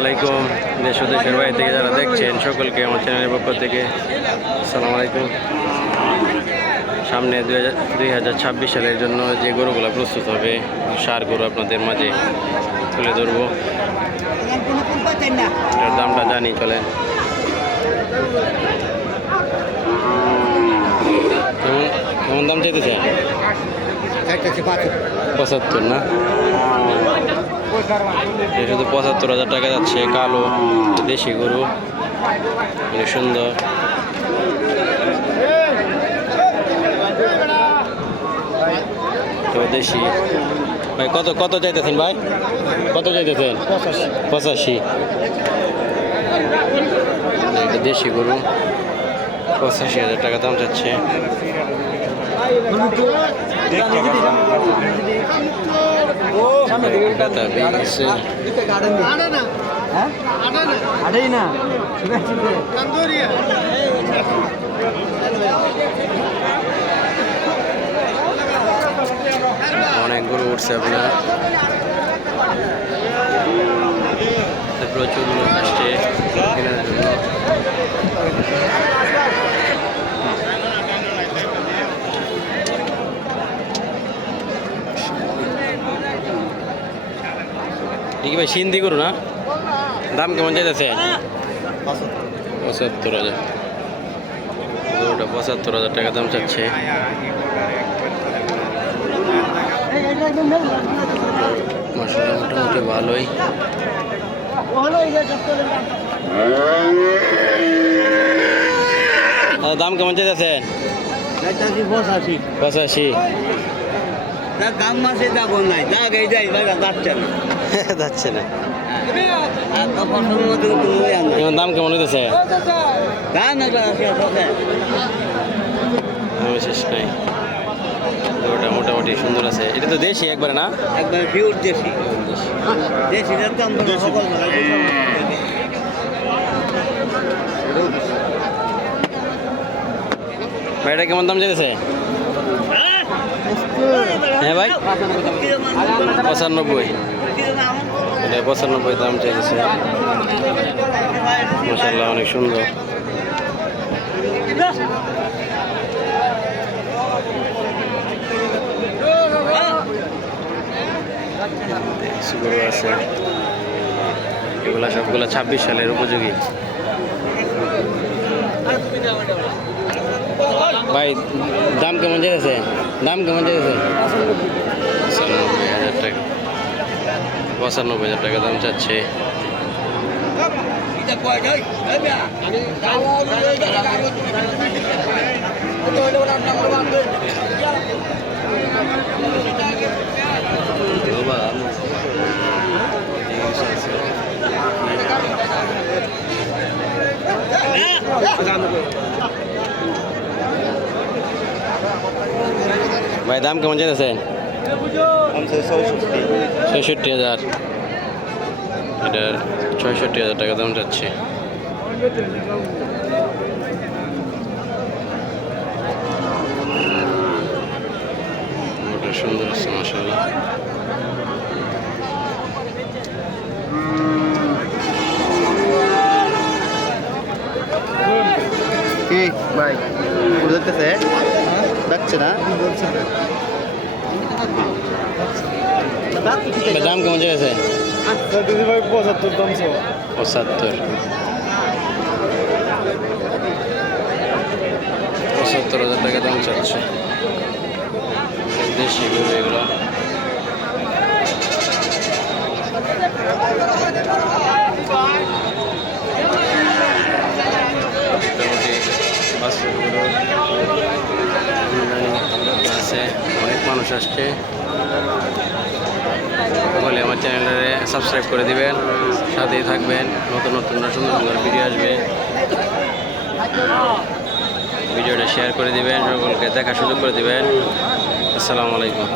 আলাইকুম দেশ দেশের বাইরে থেকে যারা দেখছেন সকলকে আমার চ্যানেলের পক্ষ থেকে আসসালামু আলাইকুম সামনে দুই হাজার ছাব্বিশ সালের জন্য যে গরুগুলো প্রস্তুত হবে, সার গরু আপনাদের মাঝে তুলে ধরবো। এটার দামটা জানি, চলেন। কেমন কেমন দাম চাইতেছে পঁচাত্তর না? শুধু পঁচাত্তর হাজার টাকা যাচ্ছে, কালো, দেশি গরু, অনেক সুন্দর। তো দেশি। ভাই, কত কত চাইতেছেন ভাই? কত চাইতেছেন? পঁচাশি। দেশি গরু, পঁচাশি হাজার টাকা দাম চাচ্ছে আড়াই না অনেক গরু উঠছে আপনার। প্রচুর লোক আসছে। কেনার জন্য ঠিক ভাই, সিন্ধি করু না? দাম কেমন চাইতেছে? পঁচাত্তর হাজার। পঁচাত্তর হাজার টাকা দাম চাচ্ছে। মশলা মোটামুটি ভালোই। দাম কেমন চাইতেছে? পঁচাশি। দাম মাসে যাব নাই যা গাই যাই না। যাচ্ছে না। দাম কেমন হইতেছে? আমি শেষ নাই। গরুটা মোটামুটি সুন্দর আছে। এটা তো দেশি একবারে না? একবার পিওর দেশি। দেশি ভাই এটা কেমন দাম চাইতেছে? হ্যাঁ? ভাই? পঁচানব্বই। এটা পঁচানব্বই দাম চাইতেছে। মশাল্লাহ অনেক সুন্দর। এগুলা সবগুলা ছাব্বিশ সালের উপযোগী। ভাই, দাম কেমন যেতেছে দাম কেমন যেতেছে পঁচানব্বই হাজার টাকা দাম চাচ্ছে। বাবা ভাই দাম কেমন চাইতেছেন? ছয়ষট্টি হাজার। এটা ছয়ষট্টি হাজার টাকা দাম যাচ্ছে। ওটা সুন্দর আছে মাসাল্লাহ ভাই? বুঝতেছে যাচ্ছে না? ভাই দাম কেমন ভাই পঁচাত্তর দাম পঁচাত্তর পঁচাত্তর হাজার টাকা দাম চাচ্ছে দেশি গরু এগুলো অনেক মানুষ আসছে সকলে আমার চ্যানেলটারে সাবস্ক্রাইব করে দিবেন। সাথেই থাকবেন। নতুন নতুন সুন্দর সুন্দর ভিডিও আসবে। ভিডিওটা শেয়ার করে দিবেন। সকলকে দেখা সুযোগ করে দিবেন। আসসালামু আলাইকুম।